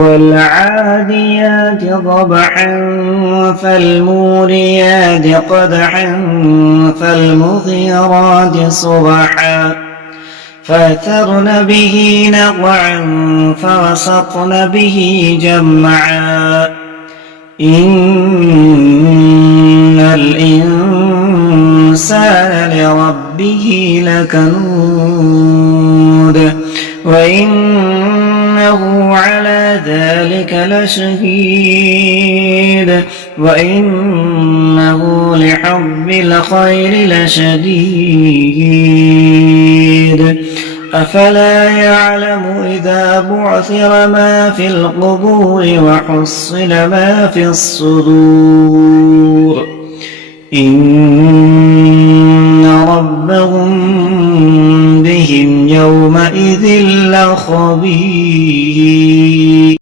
والعاديات ضبحا فالموريات قدحا فالمغيرات صبحا فأثرن به نقعا فوسطن به جمعا إن الإنسان لربه لكنود وإنه على ذلك لشهيد وإنه لحب الخير لشديد أفلا يعلم إذا بعثر ما في القبور وحصل ما في الصدور إن ربهم بهم يومئذ لخبير.